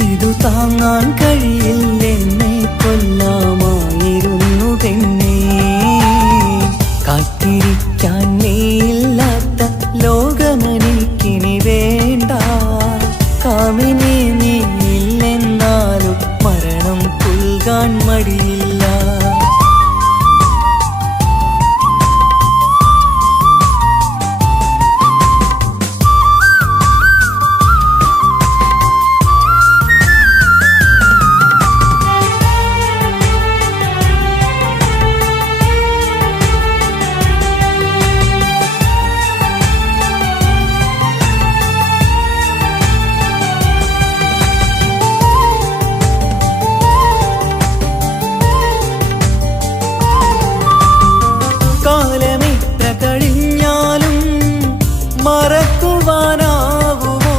ഇതു താങ്ങാൻ കഴിയില്ലെന്നെ കൊല്ലാമായിരുന്നു പെണ്ണേ. കാത്തിരിക്കാൻ നീയില്ലാത്ത ലോകമെനിക്കിനി വേണ്ട. കാമിനി നീയില്ലെന്നാലും മരണം പുൽകാൻ മടിയില്ല. മറക്കുവാനാകുമോ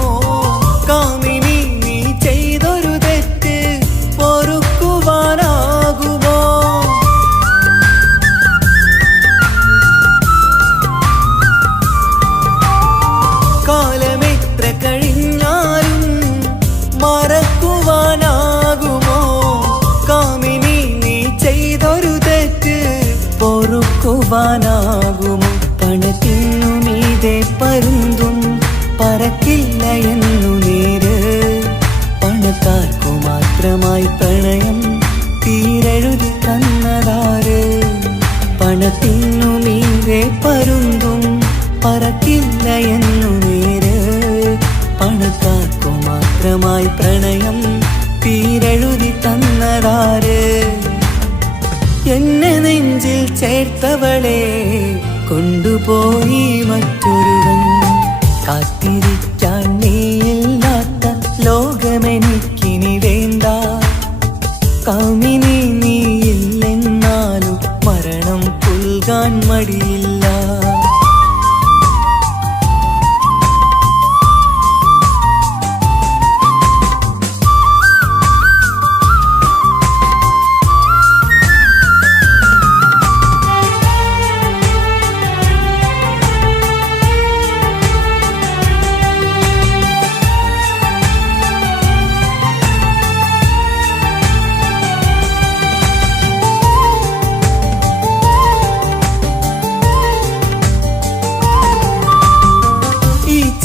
കാമിനി നീ ചെയ്തൊരു തെറ്റ്? പൊറുക്കുവാനാകുമോ? കാലമെത്ര കഴിഞ്ഞാലും മറക്കുവാനാകുമോ കാമിനി നീ ചെയ്തൊരു തെറ്റ്? പൊറുക്കുവാനാകുമോ? പണത്തിനു മീതെ പരുന്തും പറക്കില്ല എന്നു നേര്. പണക്കാർക്കു മാത്രമായി പ്രണയം തീരെഴുതി തന്നതാര്? പണത്തിനു മീതെ പരുന്തും പറക്കില്ല എന്നു നേര്. പണക്കാർക്കു മാത്രമായി പ്രണയം തീരെഴുതി തന്നതാര്? എന്നെ നെഞ്ചിൽ ചേർത്തവളെ കൊണ്ടുപോയി മറ്റൊരുവൻ. കാത്തിരിക്കാൻ നീയില്ലാത്ത ലോകമെനിക്കിനി വേണ്ട. കാമിനി നീയില്ലെന്നാലും മരണം പുൽകാൻ മടിയില്ല.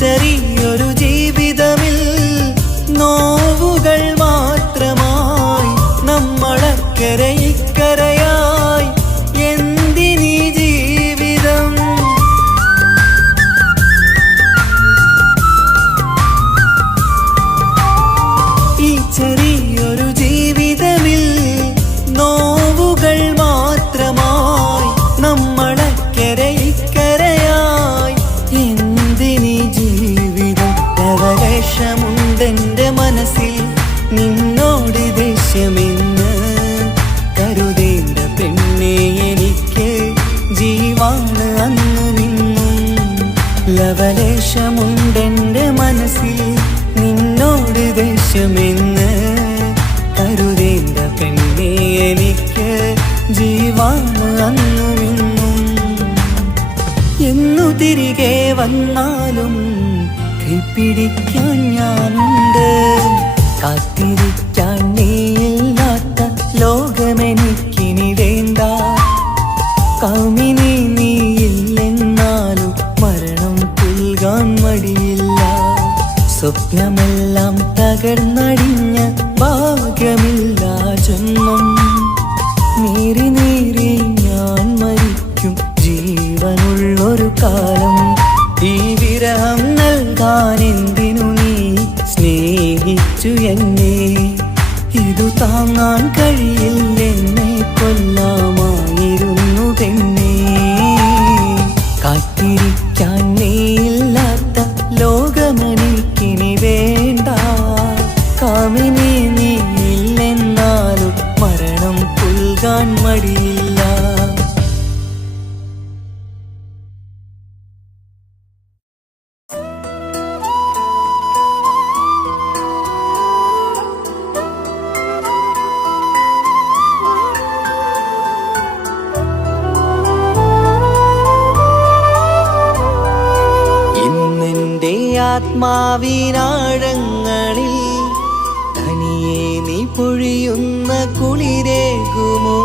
ചെറിയൊരു ജീവിതമിൽ നോവുകൾ മാത്രമായി നമ്മളക്കരെ ഇക്കരയായി എന്തിനീ ജീവിതം? ഈ ചെറിയൊരു ജീവിതമിൽ നോവുകൾ മാത്രമായി നമ്മളക്കരെ ഇക്കരയായി എന്തിനീ ജീവിതം? ലവലേശമുണ്ടെന്റെ മനസ്സിൽ നിന്നോട് ദേഷ്യമെന്ന് കരുതേണ്ട പെണ്ണെ എനിക്ക് ജീവാണ് അന്നുമിന്നും. ലവലേശമുണ്ടെന്റെ മനസ്സിൽ നിന്നോട് ദേഷ്യമെന്ന് കരുതേണ്ട പെണ്ണെ എനിക്ക് ജീവാണ് അന്നുമിന്നും. എന്നു തിരികെ വന്നാലും കൈപ്പിടിക്കാൻ ഞാനുണ്ട്. കാത്തിരിക്കാൻ നീയില്ലാത്ത ലോകമെനിക്കിനി വേണ്ട. കാമിനി നീയില്ലെന്നാലും മരണം പുൽകാൻ മടിയില്ല. സ്വപ്നമെല്ലാം തകർന്നടിഞ്ഞ ഭാഗ്യമില്ല ജന്മം. നീറി നീറി ഞാൻ മരിക്കും ജീവനുള്ളൊരു കാലം. ഈ വിരഹം നൽകാൻ എന്തിനു നീ സ്നേഹിച്ചു എന്നെ? ഇതു താങ്ങാൻ കഴിയില്ലെന്നെ കൊല്ലാമായിരുന്നു പെണ്ണേ. കാത്തിരിക്കാൻ നീയില്ലാത്ത ലോകമെനിക്കിനി വേണ്ട. ആത്മാവിനാഴങ്ങളിൽ തനിയെ നീ പൊഴിയുന്ന കുളിരേകുമോ?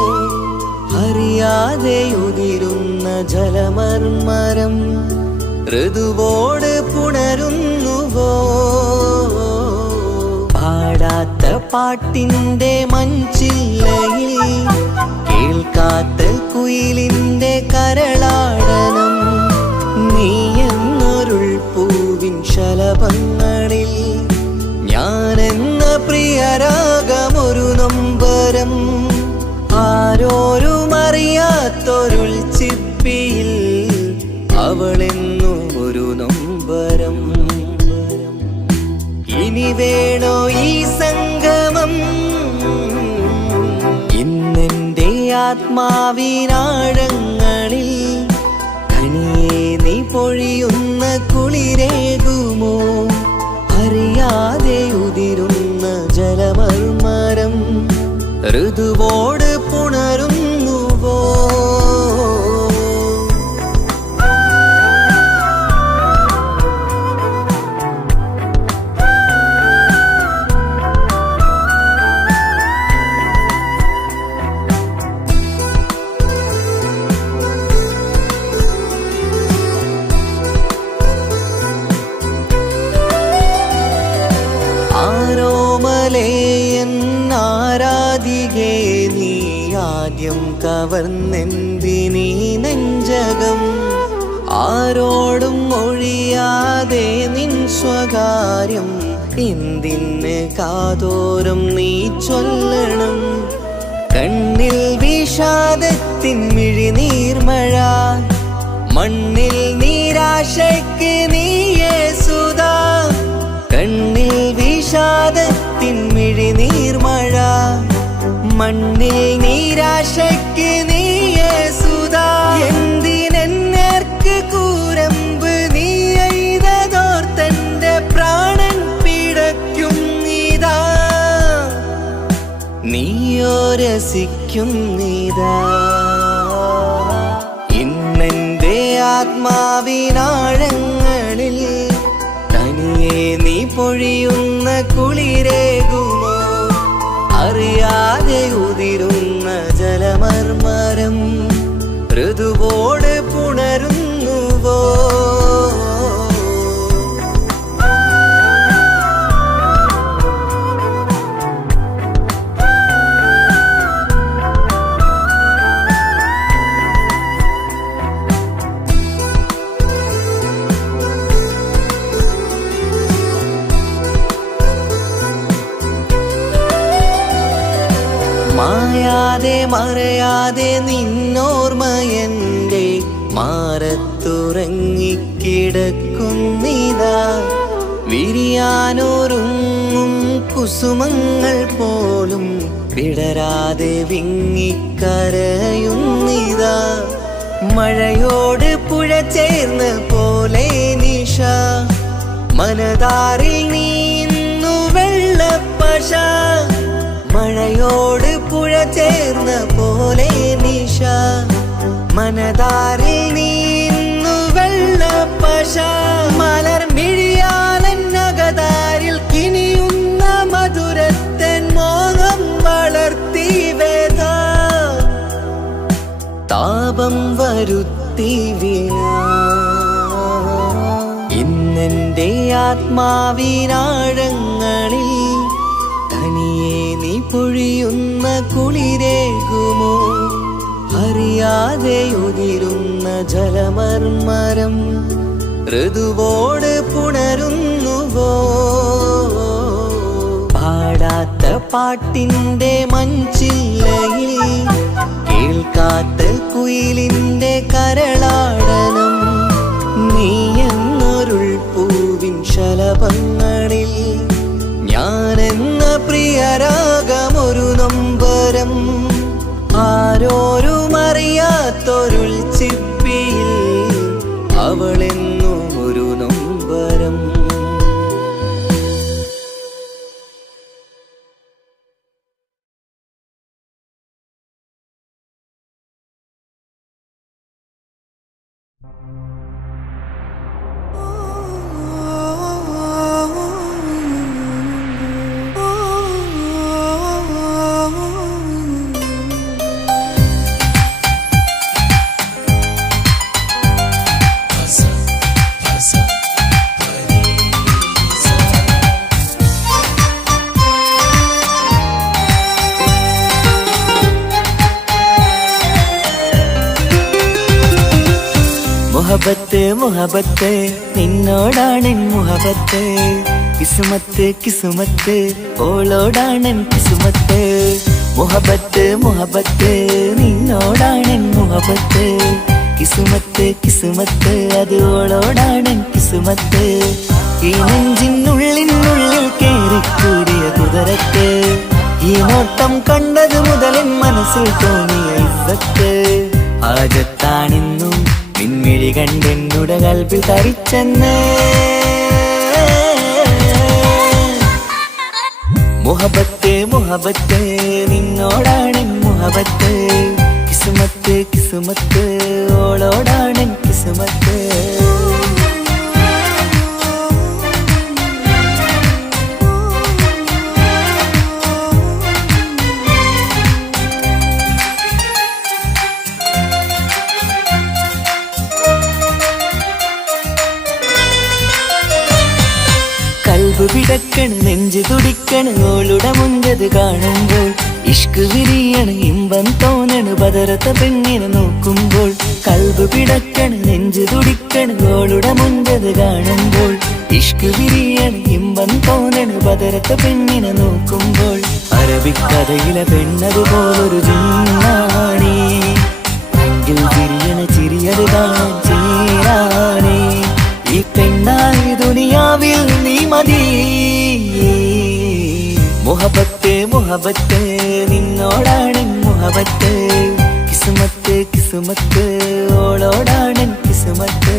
അറിയാതെ ഉതിരുന്ന ജലമർമരം ഋതുവോട് പുണരുന്നുവോ? പാടാത്ത പാട്ടിൻ്റെ മൺചില്ലയിൽ കേൾക്കാത്ത കുയിലിൻ്റെ കരളാടനം നീ എന്നൊരുൾ പൂവിൻ ശലഭങ്ങളിൽ ഞാനെന്ന പ്രിയരാഗമൊരു നൊമ്പരം ആരോരും അറിയാത്തൊരുൾ ചിപ്പിയിൽ അവളെന്നും ഒരു നൊമ്പരം. ഇനി വേണോ ഈ സംഗമം? ഇന്നെൻ്റെ ആത്മാവിനാഴങ്ങളിൽ തനിയെ നീ പൊഴിയുന്ന കുളിരേകുമോ? അറിയാതെ ഉതിരുന്ന ജലമർമരം ഋതുവോട് പുണരുന്നുവോ? ആരാധികേ നീ ആദ്യം കവർന്നെന്തിനീ നെഞ്ചകം? ആരോടും ഒഴിയാതെ നിൻ സ്വകാര്യം എന്തിന് കാതോരം നീ ചൊല്ലണം? കണ്ണിൽ വിഷാദത്തിൻ മിഴിനീർമഴ മണ്ണിൽ നിരാശയ്ക്ക് നീയേ സുധാ. കണ്ണിൽ വിഷാദത്തിൻ മിഴിനീർമഴ മണ്ണിൽ നിരാശയ്ക്ക് നീയേ സുധാ. എന്തിനെന്നേർക്ക് കൂരമ്പ് നീ എയ്തതോർത്തന്റെ പ്രാണൻ പിടയ്ക്കും നീതാ. നീയോ രസിക്കും നീതാ. ഇന്നെന്റെ ആത്മാവിനാഴങ്ങളിൽ തനിയെ നീ പൊഴിയുന്ന കുളിരേകുമോ? അറിയാതെ ഉതിരുന്ന ജലമർമരം ഋതുവോട് പുണരുന്നുവോ? മായാതെ മറയാതെ നിന്നോർമ്മയൻ്റെ മാറത്തുറങ്ങിക്കിടക്കുന്നിതാ. വിരിയാനൊരുങ്ങും കുസുമങ്ങൾ പോലും വിടരാതെ വിങ്ങിക്കരയുന്നിതാ. മഴയോട് പുഴ ചേർന്ന പോലെ നിശ മനതാറിൽ നീന്നു വെള്ളപ്പശ. മഴയോട് പുഴ ചേർന്ന പോലെ നിശ മനതാറിൽ നീന്നു വെള്ളപ്പശ. മലർമിഴിയാലന്നകതാരിൽ കിനിയുന്ന മധുരത്തൻ മോഹം വളർത്തി വേദ. താപം വരുത്തി വീണ ഇന്നെൻ്റെ ആത്മാവിനാഴങ്ങളിൽ തനിയെ നീ പൊഴിയുന്ന കുളിരേകുമോ? അറിയാതെ ഉതിരുന്ന ജലമർമരം ഋതുവോട് പുണരുന്നുവോ? പാടാത്ത പാട്ടിൻ്റെ മൺചില്ലയിൽ കേൾക്കാത്ത കുയിലിൻ്റെ കരളാടനം നീ എന്നൊരുൾ പൂവിൻ ശലഭങ്ങളിൽ ഞാനെന്ന പ്രിയരാഗമൊരു നൊമ്പരം ആരോരും അറിയാത്തൊരുൾ ചിപ്പിയിൽ അവളെന്നും ഒരു നൊമ്പരം. മുഹബത്ത് മുഹബത്ത് നിന്നോടാണെൻ മുഹബത്ത് കിസ്മത്ത് കിസ്മത്ത് ഓളോടാണെൻ കിസ്മത്ത് മുഹബത്ത് മുഹബത്ത് നിന്നോടാണെൻ മുഹബത്ത് കിസ്മത്ത് കിസ്മത്ത് അത് ഓളോടാണെൻ കിസ്മത്ത് ഈ നെഞ്ചിനുള്ളിനുള്ളിൽ കേറിക്കൂടിയ കുതിരത്ത് ഈ നോട്ടം കണ്ടത് മുതലൻ മനസ്സിൽ തോന്നിയ ഇസ്സത്ത് ഹാജത്താണെന്നും പിൻമിഴി കണ്ടെന്നുടെ കൽപ്പിൽ തരിച്ചെന്ന് മുഹബത്ത് മുഹബത്ത് നിന്നോടാണെൻ മുഹബത്ത് കിസ്മത്ത് കിസ്മത്ത് ഓളോടാണെൻ കിസ്മത്ത് കൽബ് പിടക്കണ് നെഞ്ചു തുടിക്കണ് ഓളുടെ മുഞ്ചത് കാണുമ്പോൾ ഇഷ്ക് വിരിയണ് ഇമ്പം തോന്നണ് ബദറത്ത പെണ്ണിനെ നോക്കുമ്പോൾ കൽബ് പിടക്കണ് നെഞ്ചു തുടിക്കണ് ഓളുടെ മുഞ്ചത് കാണുമ്പോൾ ഇഷ്ക് വിരിയണ് ഇമ്പം തോന്നണ് ബദറത്ത പെണ്ണിനെ നോക്കുമ്പോൾ അറബിക്കഥയിലെ പെണ്ണതുപോലൊരു ജിന്നാണി നെഞ്ചിൽ വിരിയണ ചിരിയത് കാണാൻ ചേരാനേ ഈ പെണ്ണായി ദുനിയാവിൽ നീ മതി മുഹബത്ത് മുഹബത്ത് നിന്നോടാണെൻ മുഹബത്ത് കിസ്മത്ത് കിസ്മത്ത് ഓളോടാണെൻ കിസ്മത്ത്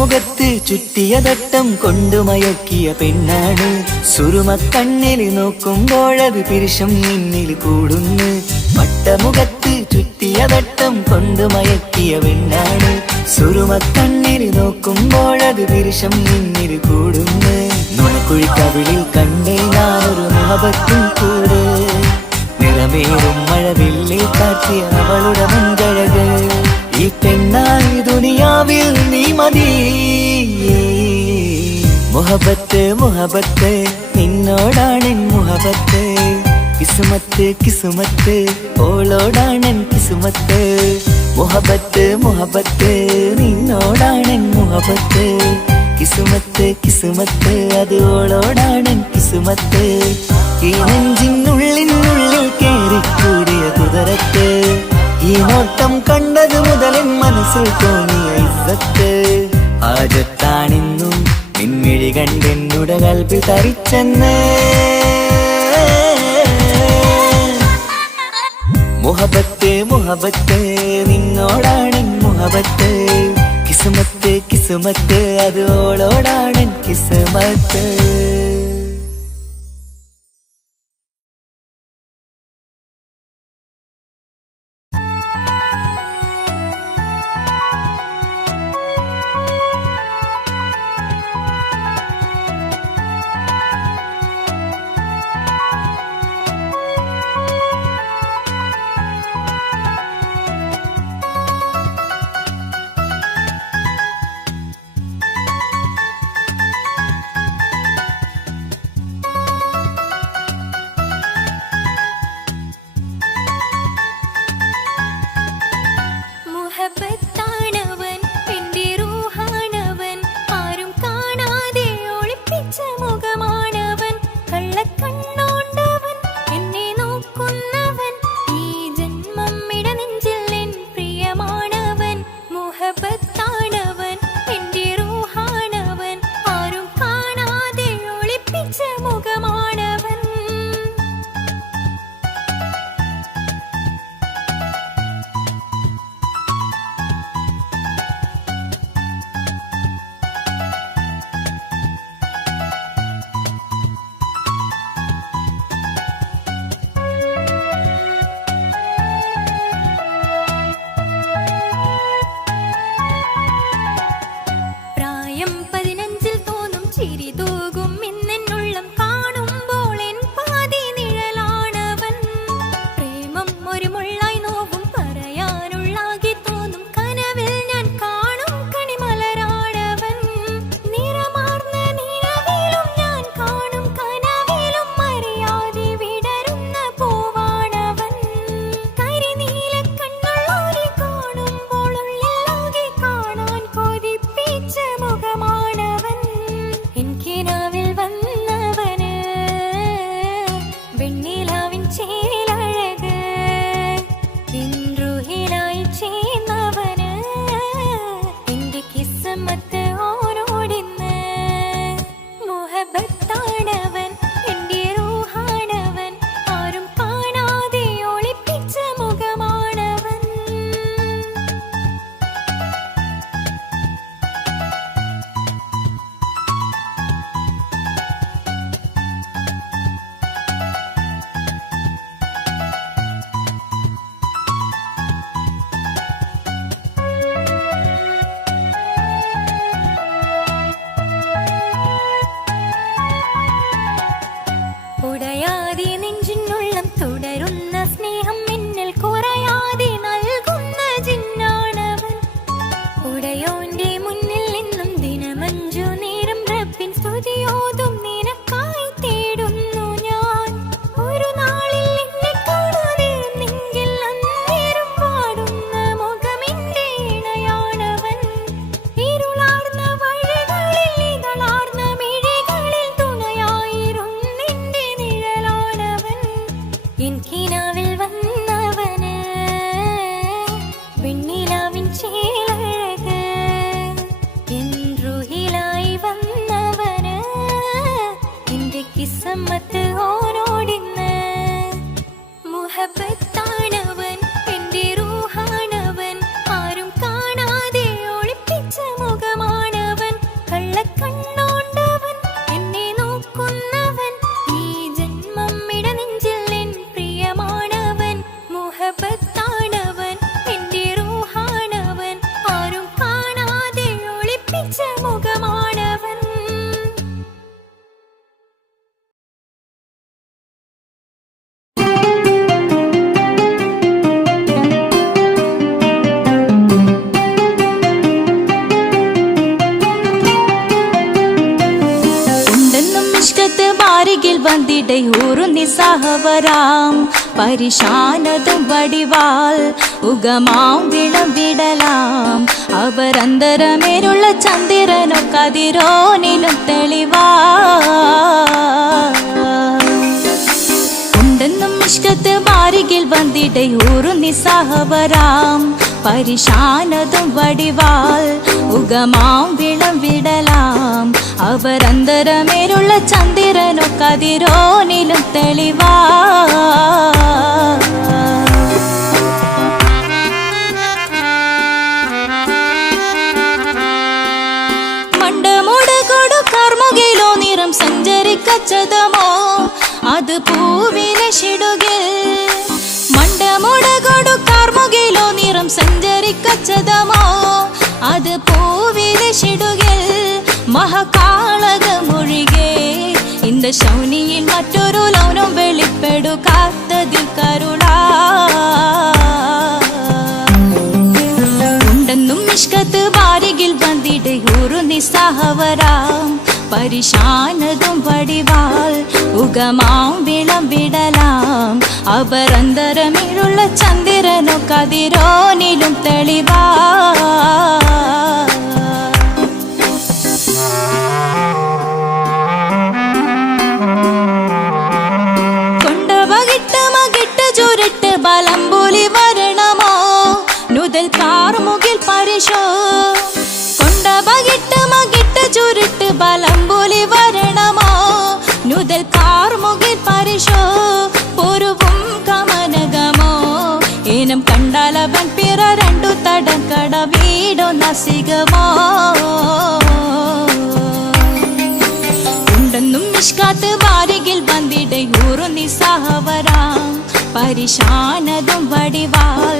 മുഖത്ത് ചുറ്റിയ തട്ടം കൊണ്ടുമയക്കിയ പെണ്ണാണ് സുറുമക്കണ്ണിൽ നോക്കുമ്പോഴത് പിരിശം നിന്നിൽ കൂടുന്നു വട്ടമുഖത്ത് ചുറ്റിയ തട്ടം കൊണ്ടുമയക്കിയ പെണ്ണാണ് സുറുമക്കണ്ണിൽ നോക്കുമ്പോഴത് പിരിശം നിന്നിൽ കൂടുന്നു നുണക്കുഴിക്കവിളിൽ കണ്ടേ ഞാനൊരു മുഹബത്തും കൂടെ നിറമേറും മഴവില്ലിൽ കാട്ടിയ അവളുടെ മുൻകഴക് ഈ പെണ്ണായി ദുനിയാവിൽ നീ മതി മുഹബത്ത് മുഹബത്ത് നിന്നോടാണെൻ മുഹബത്ത് കിസ്മത്ത് കിസ്മത്ത് ഓളോടാണെൻ കിസ്മത്ത് മുഹബത്ത് മുഹബത്ത് നിന്നോടാണെൻ മുഹബത്ത് കിസ്മത്ത് കിസ്മത്ത് അത് ഓളോടാണെൻ കിസ്മത്ത് ഈ നെഞ്ചിനുള്ളിനുള്ളിൽ കേറിക്കൂടിയ കുതിരത്ത് ഈ നോട്ടം കണ്ടത് മുതലൻ മനസ്സിൽ തോന്നിയ ഇസ്സത്ത് ഹാജത്താണെന്നും പിൻമിഴി കണ്ടെന്നുടെ കൽപ്പിൽ തരിച്ചെന്ന് മുഹബത്ത് മുഹബത്ത് നിന്നോടാണെൻ മുഹബത്ത് കിസ്മത്ത് കിസ്മത്ത് അത് ഓളോടാണെൻ കിസ്മത്ത് ഒരു മുള്ളായി നോവും പറയാൻ റഹ്മത്ത് ഓനോടിന്ന്. മുഹബത്താണവൻ എൻ്റെ റൂഹാണവൻ, ആരും കാണാതെ ഒളിപ്പിച്ച മുഖമാണവൻ. കള്ളക്കണ്ണോണ്ടവൻ എന്നെ നോക്കുന്നവൻ, ഈ ജന്മം ഇടനെഞ്ചിൽ എൻ പ്രിയമാണവൻ. മുഹബത്താണവൻ എൻ്റെ റൂഹാണവൻ, ആരും കാണാതെ ഒളിപ്പിച്ച മുഖമാണവൻ. ബാരികിൽ വന്നിട ഊറുന്നി സഹവരാം, പരിശാനതും വടിവാൾ ഉഗമാം വിടലാം. അവരന്തരമേലുള്ള ചന്ദ്രനോ കതിരോനിലും തെളിവാ. ഉണ്ടെന്നും ഇഷ്കത്ത് ബാരികിൽ വന്നിട ഊറുന്നി സഹവരാം, പരിശാനതും വടിവാൾ ഉഗമാം വിടലാം. അവരന്തരമേലുള്ള ചന്ദ്രനോ കതിരോനിലും തെളിവാ. മണ്ടമോട് കൊടു കർമുകിലോ നിറം സഞ്ചരിക്കച്ചതമോ അത് പൂവിലെ ഷിടുകിൽ. മണ്ടമോട് കൊടു കർമുകിലോ നിറം സഞ്ചരിക്കച്ചതമോ അത് പൂവിലെ ഷിടുകിൽ. മഹകാളകമൊഴികെ இந்த ശൗനിയിൽ മറ്റൊരു ലൗനം വെളിപ്പെടുക്കാത്തതിൽ കരുളാ. ഉണ്ടെന്നും ഇഷ്കത്ത് ബാരികിൽ വന്നിട ഊറുന്നി സഹവരാം, പരിശാനതും വടിവാൾ ഉഗമാം വിടലാം. അവരന്തരമിഴുള്ള ചന്ദ്രനോ കതിരോനിലും തെളിവാ. ചുരുട്ട് ബലം പോലി വരണമോ നുതൽ കാർമുകിൽ പരിശോ. കൊണ്ടപകിട്ട് ചുരുട്ട് ബലം പോലി വരണമോ നുതൽ കാർമുകിൽ പരിശോ. പൊരുവും കമനകമോ ഏനം കണ്ടാലവൻ പിറ രണ്ടു തടക്കട വീടോ നസികമോ. ഉണ്ടെന്നും ഇഷ്കാത്ത് ബാരികിൽ വന്നിട ഊറുന്നി സഹവരാം, പരിശാനതും വടിവാൾ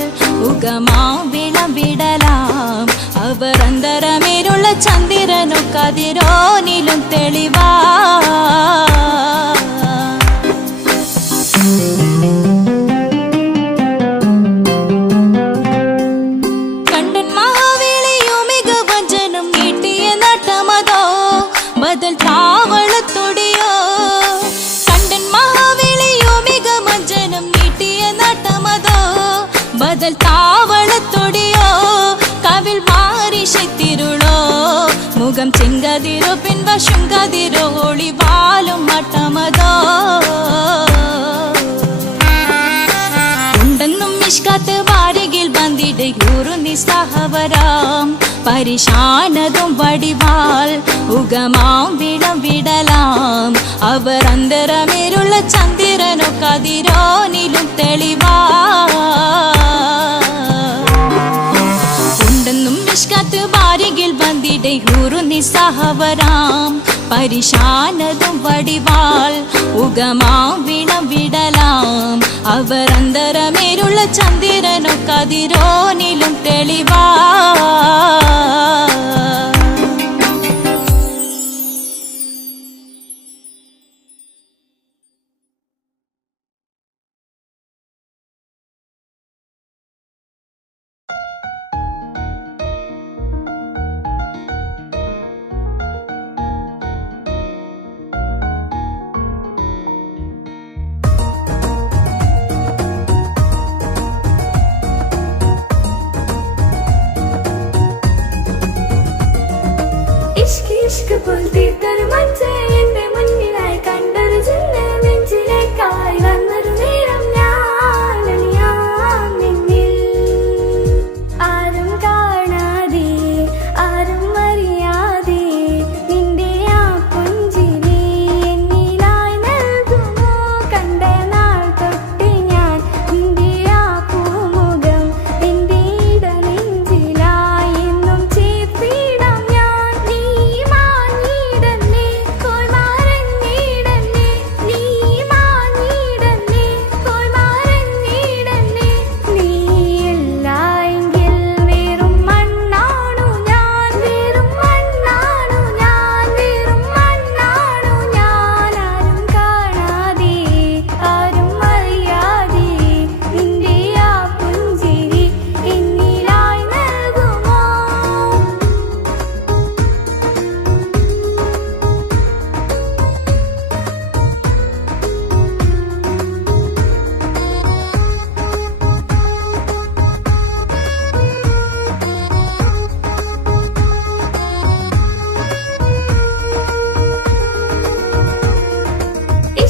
ഉഗമാം വിടലാം. അവരന്തരമേലുള്ള ചന്ദ്രനോ കതിരോനിലും തെളിവാ. കണ്ടൻ മഹാവേളിയോ മികവഞ്ചനും നീട്ടിയ നട്ടമതോ ബദൽ താവളത്തൊടിയോ. കണ്ടൻ മഹാവേളിയോ മികവഞ്ചനും നീട്ടിയ നട്ടമതോ ബദൽ താവളത്തൊടിയോ. കവിൽ മാറിശത്തിരുളോ മുഖം ചെങ്കതിരോ പിൻവശം കതിരോ ഒളിവാലും മട്ടമതോ. ഉണ്ടെന്നും ഇഷ്കത്ത് ബാരികിൽ വന്നിട ഊറുന്നി സഹവരാം, പരിശാനതും വടിവാൾ ഉഗമാം വിടലാം. അവരന്തരമേലുള്ള ചന്ദ്രനോ കതിരോനിലും തെളിവാ. ഉണ്ടെന്നും ഇഷ്കത്ത് ബാരികിൽ വന്നിട ഊറുന്നി സഹവരാം, പരിശാനതും വടിവാൾ ഉഗമാം വിടലാം. അവരന്തരമേലുള്ള ചന്ദ്രനോ കതിരോനിലും തെളിവാ. ഇഷ്ക് പോൽ തീർത്തൊരു മച്ച എന്റെ മുന്നിലായി കണ്ടൊരു ചിന്ന നെഞ്ചിലേക്കായി വന്നൊരു നേരം ഞാൻ അണിയാം നിന്നിൽ. ആരും കാണാതെ ആരും അറിയാതെ നിന്റെ ആ പുഞ്ചിരി എന്നിലായി നല്ല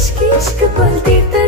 ഇഷ്ക് ഇഷ്ക് പോൽ തീർത്ത